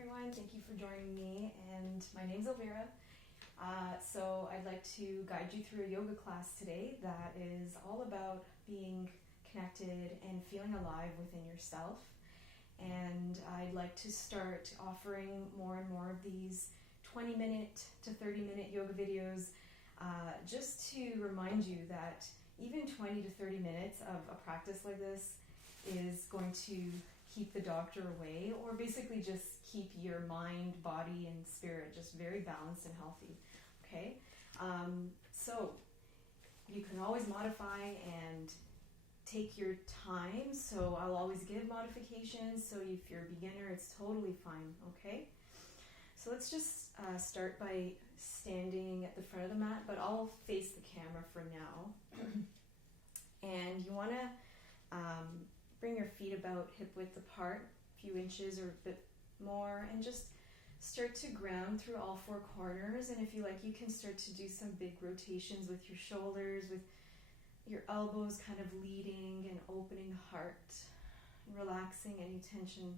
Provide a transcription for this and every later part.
everyone, thank you for joining me, and my name's Elvira. So I'd like to guide you through a yoga class today that is all about being connected and feeling alive within yourself. And I'd like to start offering more and more of these 20-minute to 30-minute yoga videos just to remind you that even 20 to 30 minutes of a practice like this is going to keep the doctor away, or basically just keep your mind, body, and spirit just very balanced and healthy. Okay? So you can always modify and take your time. So I'll always give modifications. So if you're a beginner, it's totally fine. Okay? So let's just start by standing at the front of the mat, but I'll face the camera for now. And you want to bring your feet about hip width apart, a few inches or a bit more, and just start to ground through all four corners. And if you like, you can start to do some big rotations with your shoulders, with your elbows kind of leading and opening the heart, relaxing any tension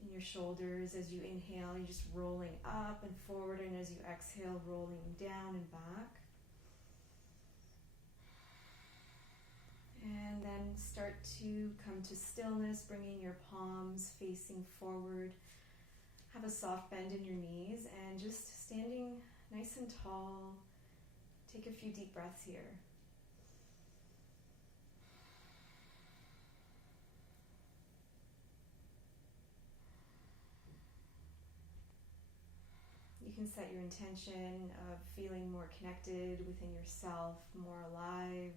in your shoulders. As you inhale, you're just rolling up and forward, and as you exhale, rolling down and back. And then start to come to stillness, bringing your palms facing forward. Have a soft bend in your knees and just standing nice and tall. Take a few deep breaths here. You can set your intention of feeling more connected within yourself, more alive.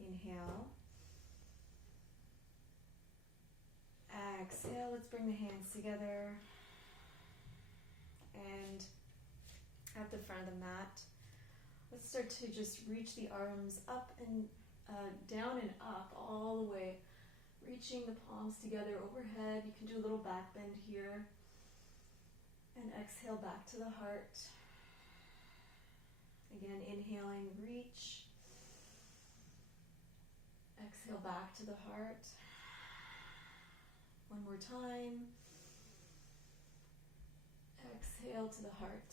Inhale. Exhale. Let's bring the hands together. And at the front of the mat, let's start to just reach the arms up and down and up all the way. Reaching the palms together overhead. You can do a little back bend here. And exhale back to the heart. Again, inhaling, reach. Exhale back to the heart. One more time. Exhale to the heart.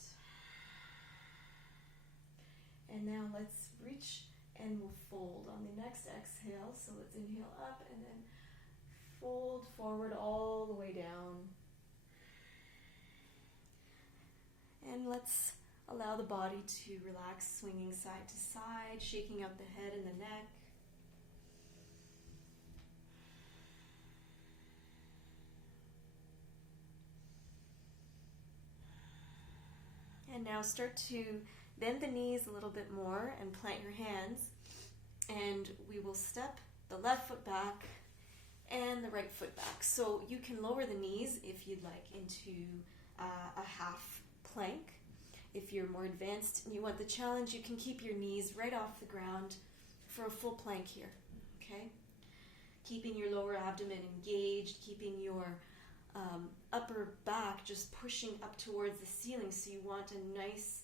And now let's reach and we'll fold on the next exhale. So let's inhale up and then fold forward all the way down. And let's allow the body to relax, swinging side to side, shaking out the head and the neck. And now start to bend the knees a little bit more and plant your hands. And we will step the left foot back and the right foot back. So you can lower the knees if you'd like into a half plank. If you're more advanced and you want the challenge, you can keep your knees right off the ground for a full plank here. Okay? Keeping your lower abdomen engaged, keeping your upper back just pushing up towards the ceiling, so you want a nice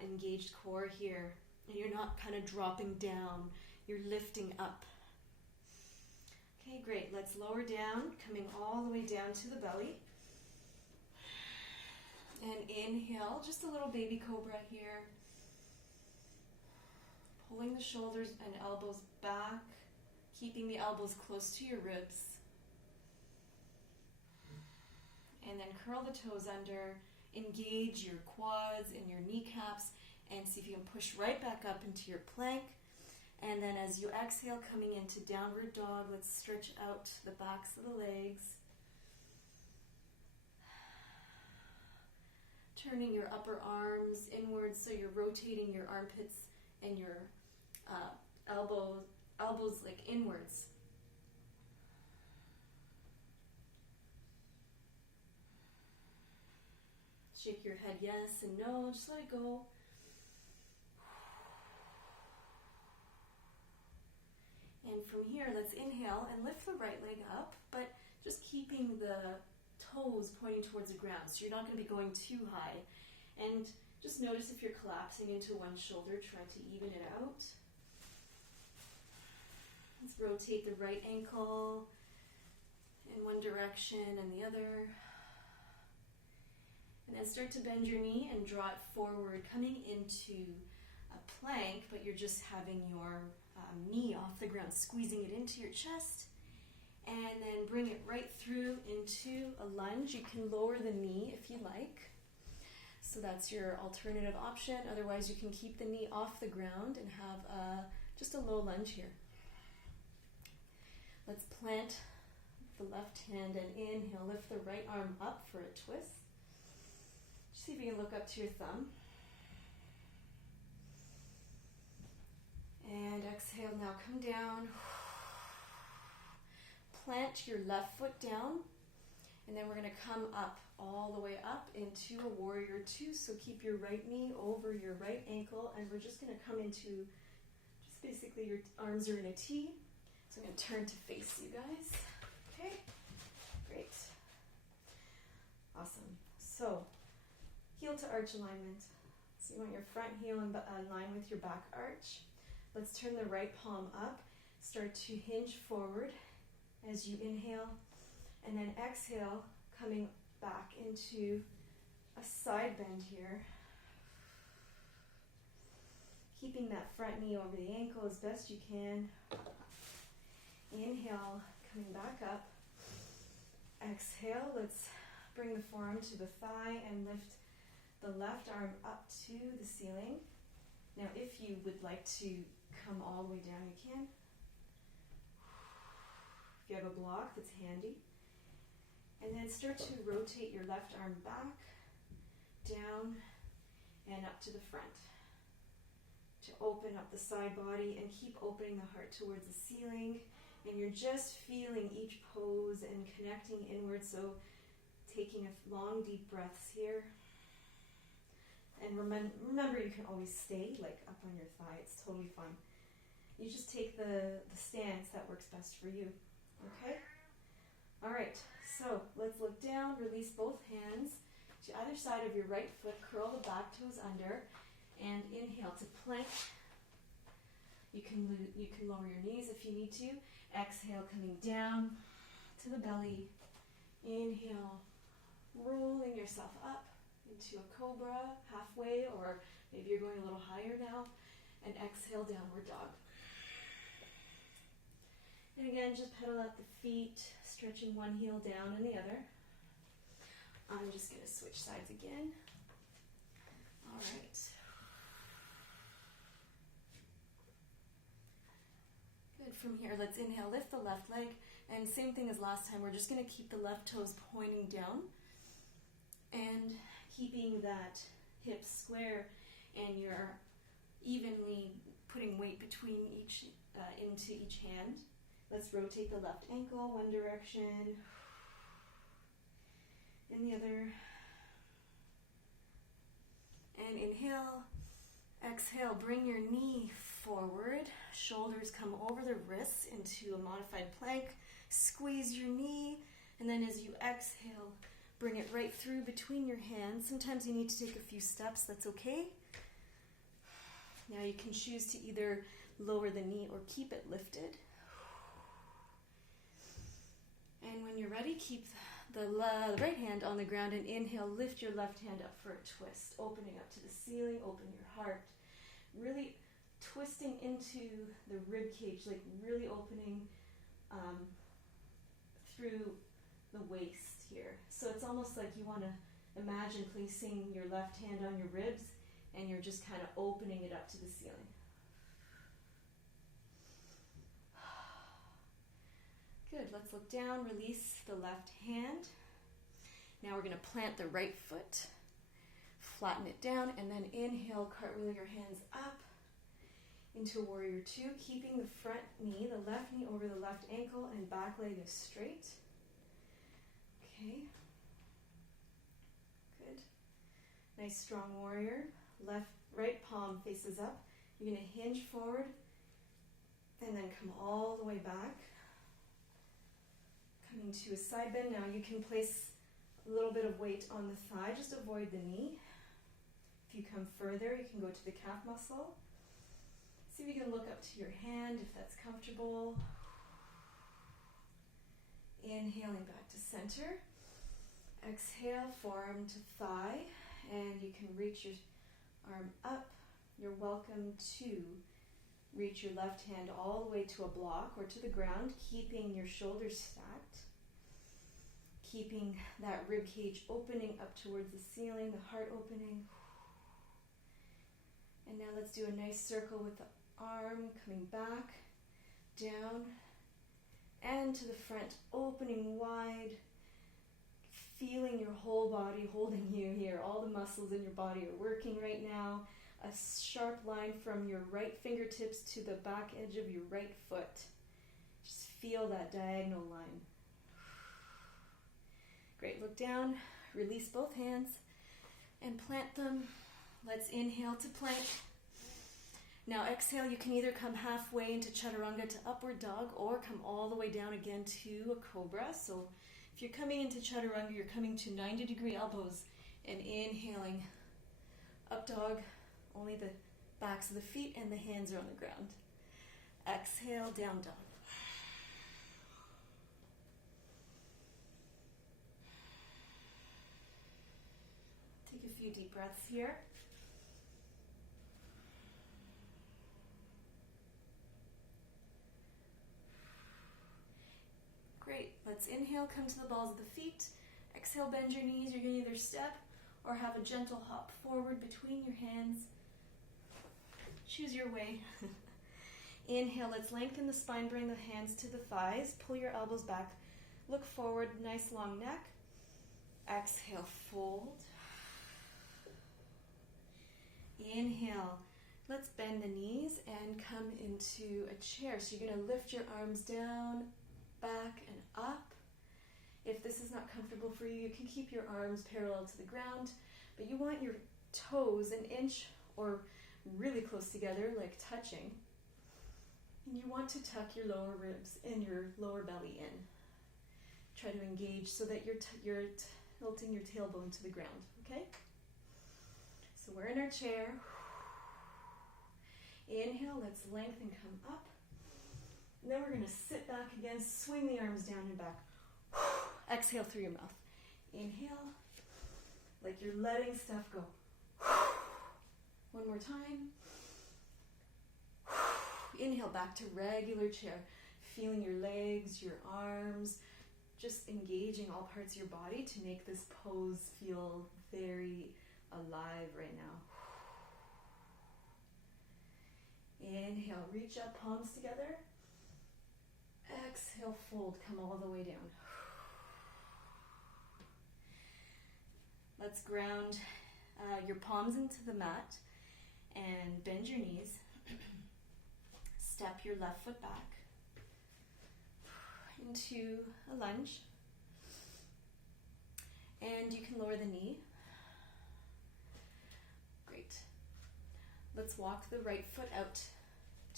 engaged core here, and you're not kind of dropping down, you're lifting up. Okay, great. Let's lower down, coming all the way down to the belly. And inhale, just a little baby cobra here. Pulling the shoulders and elbows back, keeping the elbows close to your ribs. And then curl the toes under, engage your quads and your kneecaps, and see if you can push right back up into your plank. And then as you exhale, coming into downward dog, let's stretch out the backs of the legs. Turning your upper arms inwards, so you're rotating your armpits and your elbows like inwards. Shake your head yes and no, just let it go. And from here, let's inhale and lift the right leg up, but just keeping the toes pointing towards the ground. So you're not going to be going too high. And Just notice if you're collapsing into one shoulder, try to even it out. Let's rotate the right ankle in one direction and the other. And then start to bend your knee and draw it forward, coming into a plank, but you're just having your knee off the ground, squeezing it into your chest. And then bring it right through into a lunge. You can lower the knee if you like. So that's your alternative option. Otherwise, you can keep the knee off the ground and have just a low lunge here. Let's plant the left hand and inhale. Lift the right arm up for a twist. Just see if you can look up to your thumb. And exhale, now come down. Plant your left foot down. And then we're going to come up, all the way up into a warrior two. So keep your right knee over your right ankle. And we're just going to come into, just basically your arms are in a T. So I'm going to turn to face you guys. Okay, great. Awesome. So, heel to arch alignment. So you want your front heel in line with your back arch. Let's turn the right palm up. Start to hinge forward as you inhale. And then exhale, coming back into a side bend here. Keeping that front knee over the ankle as best you can. Inhale, coming back up. Exhale, let's bring the forearm to the thigh and lift the left arm up to the ceiling. Now, if you would like to come all the way down, you can. If you have a block, that's handy. And then start to rotate your left arm back, down, and up to the front. To open up the side body and keep opening the heart towards the ceiling. And you're just feeling each pose and connecting inward. So taking a long, deep breaths here. And remember, you can always stay like up on your thigh. It's totally fine. You just take the stance that works best for you. Okay? All right. So let's look down. Release both hands to either side of your right foot. Curl the back toes under. And inhale to plank. You can lower your knees if you need to. Exhale, coming down to the belly. Inhale, rolling yourself up into a cobra, halfway, or maybe you're going a little higher now. And exhale, downward dog. And again, just pedal out the feet, stretching one heel down and the other. I'm just going to switch sides again. All right. Good. From here, let's inhale, lift the left leg. And same thing as last time, we're just going to keep the left toes pointing down. And keeping that hip square, and you're evenly putting weight between into each hand. Let's rotate the left ankle one direction, and the other. And inhale, exhale, bring your knee forward, shoulders come over the wrists into a modified plank, squeeze your knee, and then as you exhale, bring it right through between your hands. Sometimes you need to take a few steps, that's okay. Now you can choose to either lower the knee or keep it lifted. And when you're ready, keep the right hand on the ground and inhale, lift your left hand up for a twist, opening up to the ceiling, open your heart, really twisting into the rib cage, like really opening through the waist here. So it's almost like you want to imagine placing your left hand on your ribs and you're just kind of opening it up to the ceiling. Good, let's look down, release the left hand. Now we're going to plant the right foot, flatten it down, and then inhale, cartwheel your hands up into warrior two, keeping the front knee, the left knee over the left ankle, and back leg is straight. Okay. Good. Nice strong warrior. Right palm faces up. You're going to hinge forward and then come all the way back. Coming to a side bend. Now you can place a little bit of weight on the thigh. Just avoid the knee. If you come further, you can go to the calf muscle. See if you can look up to your hand if that's comfortable. Inhaling back to center. Exhale, forearm to thigh, and you can reach your arm up. You're welcome to reach your left hand all the way to a block or to the ground, keeping your shoulders stacked, keeping that rib cage opening up towards the ceiling, the heart opening. And now let's do a nice circle with the arm coming back, down, and to the front, opening wide, feeling your whole body holding you here. All the muscles in your body are working right now. A sharp line from your right fingertips to the back edge of your right foot. Just feel that diagonal line. Great, look down, release both hands and plant them. Let's inhale to plank. Now exhale, you can either come halfway into chaturanga to upward dog or come all the way down again to a cobra. So if you're coming into chaturanga, you're coming to 90-degree elbows and inhaling up dog. Only the backs of the feet and the hands are on the ground. Exhale, down dog. Take a few deep breaths here. Great. Let's inhale, come to the balls of the feet. Exhale, bend your knees. You're going to either step or have a gentle hop forward between your hands. Choose your way. Inhale, let's lengthen the spine, bring the hands to the thighs, pull your elbows back, look forward, nice long neck. Exhale, fold. Inhale, let's bend the knees and come into a chair. So you're going to lift your arms down, back, and up. If this is not comfortable for you, you can keep your arms parallel to the ground, but you want your toes an inch or really close together, like touching. And you want to tuck your lower ribs and your lower belly in. Try to engage so that you're tilting your tailbone to the ground, okay? So we're in our chair. Inhale, let's lengthen, come up. And then we're going to sit back again, swing the arms down and back. Exhale through your mouth. Inhale, like you're letting stuff go. One more time. Inhale back to regular chair. Feeling your legs, your arms, just engaging all parts of your body to make this pose feel very alive right now. Inhale, reach up, palms together. Exhale, fold, come all the way down. Let's ground your palms into the mat and bend your knees. Step your left foot back into a lunge. And you can lower the knee. Great. Let's walk the right foot out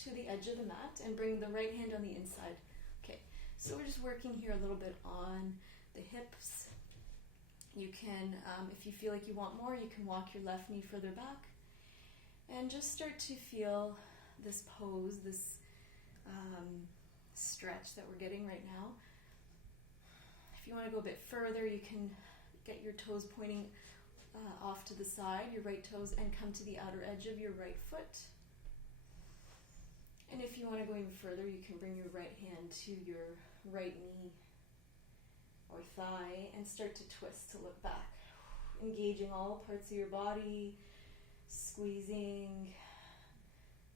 to the edge of the mat and bring the right hand on the inside. Okay, so we're just working here a little bit on the hips. You can, if you feel like you want more, you can walk your left knee further back and just start to feel this pose, this stretch that we're getting right now. If you want to go a bit further, you can get your toes pointing off to the side, your right toes, and come to the outer edge of your right foot. And if you want to go even further, you can bring your right hand to your right knee or thigh and start to twist to look back. Engaging all parts of your body, squeezing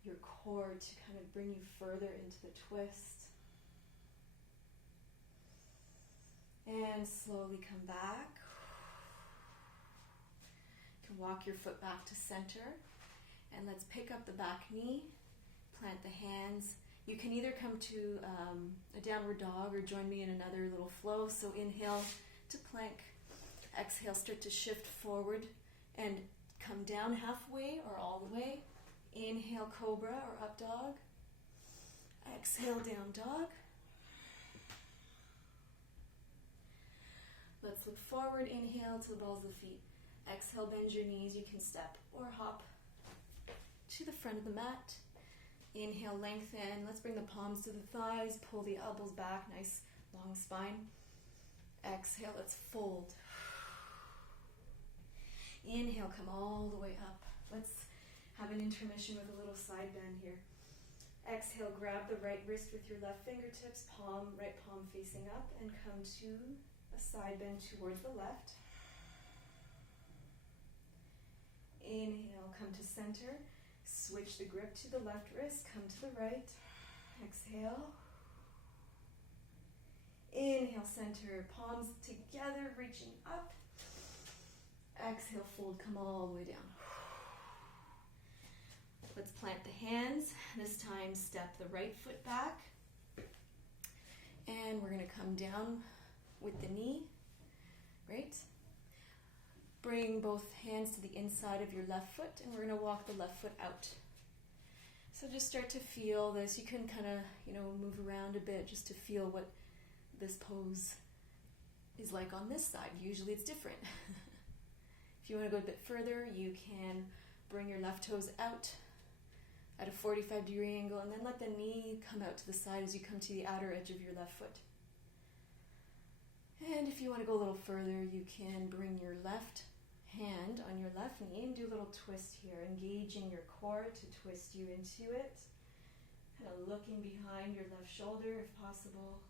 your core to kind of bring you further into the twist. And slowly come back. You can walk your foot back to center. And let's pick up the back knee, plant the hands. You can either come to a downward dog or join me in another little flow. So inhale to plank. Exhale, start to shift forward and come down halfway or all the way. Inhale, cobra or up dog. Exhale, down dog. Let's look forward. Inhale to the balls of the feet. Exhale, bend your knees. You can step or hop to the front of the mat. Inhale, lengthen. Let's bring the palms to the thighs. Pull the elbows back. Nice long spine. Exhale, let's fold. Inhale, come all the way up. Let's have an intermission with a little side bend here. Exhale, grab the right wrist with your left fingertips, right palm facing up, and come to a side bend towards the left. Inhale, come to center. Switch the grip to the left wrist, come to the right. Exhale. Inhale, center, palms together, reaching up. Exhale, fold, come all the way down. Let's plant the hands. This time, step the right foot back. And we're going to come down with the knee. Great. Bring both hands to the inside of your left foot, and we're going to walk the left foot out. So just start to feel this. You can kind of, move around a bit just to feel what this pose is like on this side. Usually it's different. If you want to go a bit further, you can bring your left toes out at a 45-degree angle, and then let the knee come out to the side as you come to the outer edge of your left foot. And if you want to go a little further, you can bring your left hand on your left knee and do a little twist here, engaging your core to twist you into it. Kind of looking behind your left shoulder if possible.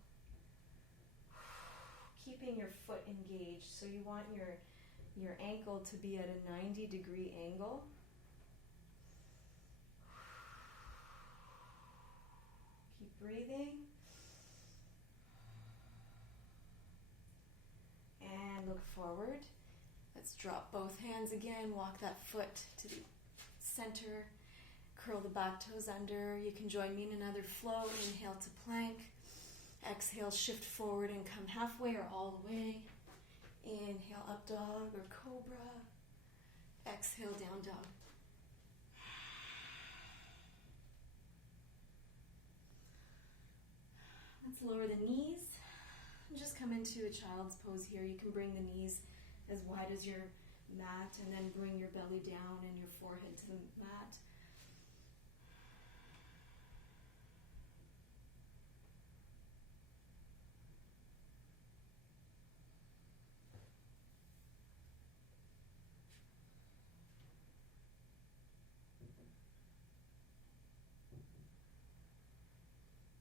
Keeping your foot engaged. So you want your ankle to be at a 90-degree angle. Keep breathing. And look forward. Let's drop both hands again. Walk that foot to the center. Curl the back toes under. You can join me in another flow. Inhale to plank. Exhale, shift forward and come halfway or all the way. Inhale, up dog or cobra. Exhale, down dog. Let's lower the knees. And just come into a child's pose here. You can bring the knees as wide as your mat and then bring your belly down and your forehead to the mat.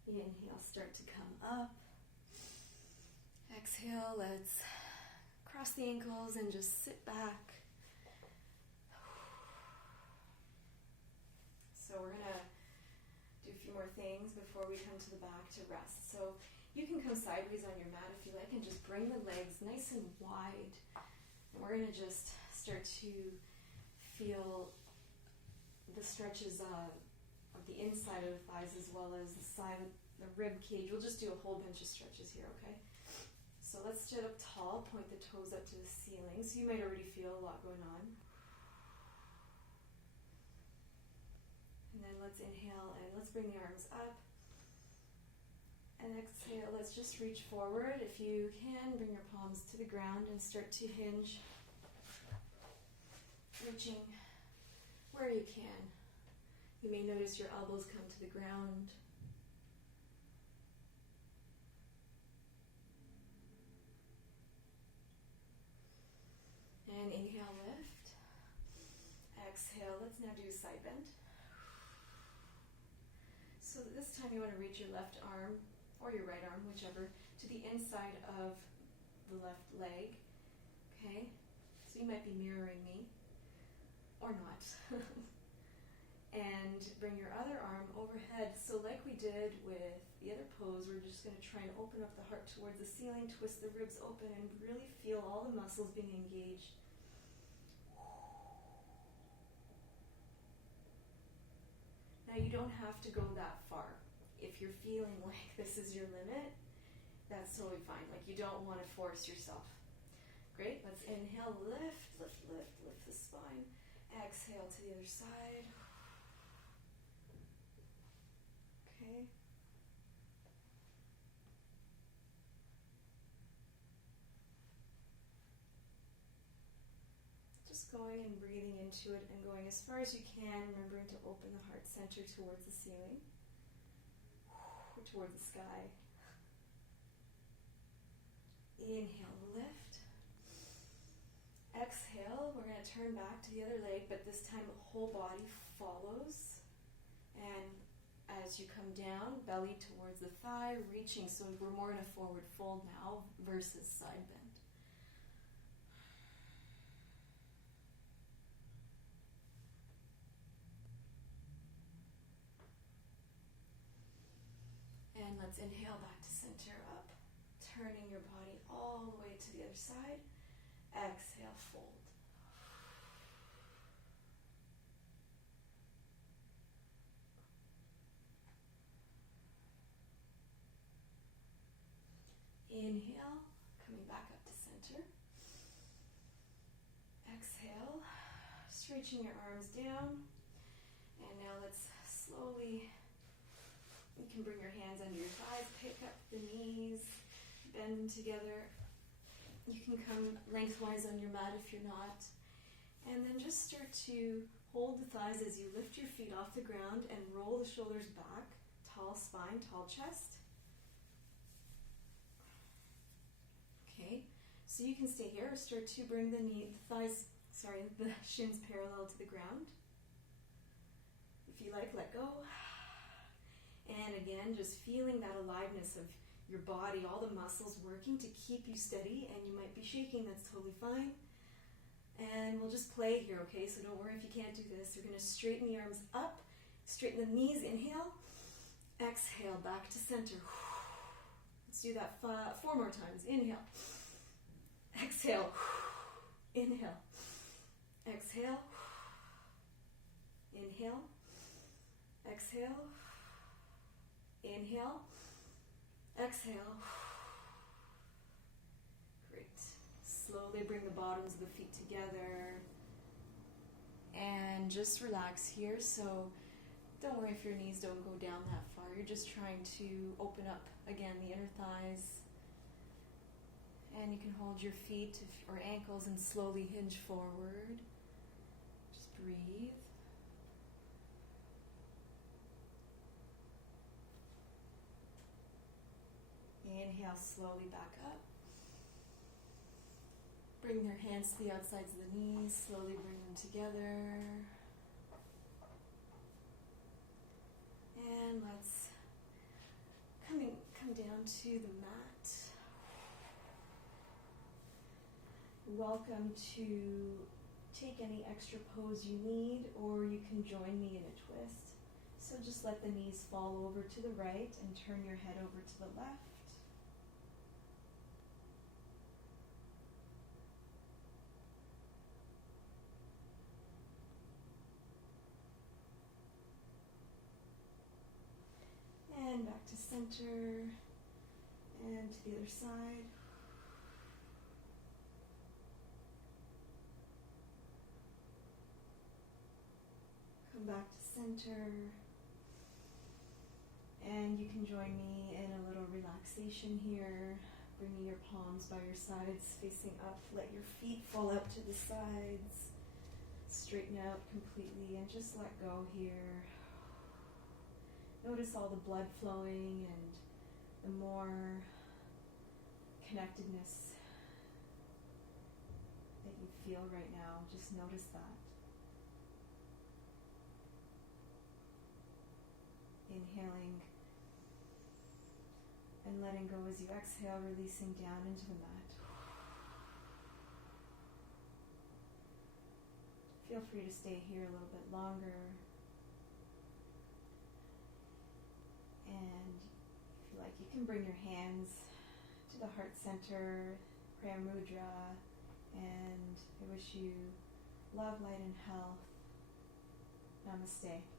Inhale, start to come up. Exhale, let's cross the ankles and just sit back. So we're going to do a few more things before we come to the back to rest. So you can come sideways on your mat if you like and just bring the legs nice and wide. And we're going to just start to feel the stretches of the inside of the thighs as well as the side of the rib cage. We'll just do a whole bunch of stretches here, okay? So let's sit up tall, point the toes up to the ceiling. So you might already feel a lot going on. And then let's inhale and let's bring the arms up. And exhale, let's just reach forward. If you can, bring your palms to the ground and start to hinge. Reaching where you can. You may notice your elbows come to the ground. And inhale, lift. Exhale, let's now do a side bend. So this time you want to reach your left arm, or your right arm, whichever, to the inside of the left leg. Okay? So you might be mirroring me, or not. And bring your other arm overhead. So like we did with the other pose, we're just going to try and open up the heart towards the ceiling, twist the ribs open, and really feel all the muscles being engaged. Now you don't have to go that far. If you're feeling like this is your limit, that's totally fine. Like you don't want to force yourself. Great, let's inhale, lift, lift, lift, lift the spine. Exhale to the other side. Okay. Just going and breathing into it and going as far as you can, remembering to open the heart center towards the ceiling or towards the sky. Inhale, lift. Exhale, we're going to turn back to the other leg, but this time the whole body follows. And as you come down, belly towards the thigh, reaching, so we're more in a forward fold now versus side bend. And let's inhale back to center up, turning your body all the way to the other side. Exhale, fold. Inhale, coming back up to center. Exhale, stretching your arms down. And now let's slowly, you can bring your hands under your thighs, pick up the knees, bend them together. You can come lengthwise on your mat if you're not. And then just start to hold the thighs as you lift your feet off the ground and roll the shoulders back. Tall spine, tall chest. Okay, so you can stay here or start to bring the shins parallel to the ground. If you like, let go. And again, just feeling that aliveness of your body, all the muscles working to keep you steady, and you might be shaking, that's totally fine. And we'll just play here, okay? So don't worry if you can't do this. We're going to straighten the arms up, straighten the knees, inhale, exhale, back to center. Let's do that 4 more times. Inhale, exhale, inhale, exhale, inhale, exhale, inhale, exhale. Great. Slowly bring the bottoms of the feet together and just relax here. So don't worry if your knees don't go down that far. You're just trying to open up again the inner thighs. And you can hold your feet or ankles and slowly hinge forward. Just breathe. Inhale slowly back up. Bring your hands to the outsides of the knees. Slowly bring them together. And let's come down to the mat. Welcome to take any extra pose you need, or you can join me in a twist. So just let the knees fall over to the right and turn your head over to the left. And back to center, and to the other side. Come back to center, and you can join me in a little relaxation here, bringing your palms by your sides, facing up. Let your feet fall out to the sides, straighten out completely, and just let go here. Notice all the blood flowing and the more connectedness that you feel right now. Just notice that. Inhaling and letting go as you exhale, releasing down into the mat. Feel free to stay here a little bit longer. And if you like, you can bring your hands to the heart center, prayer mudra, and I wish you love, light, and health. Namaste.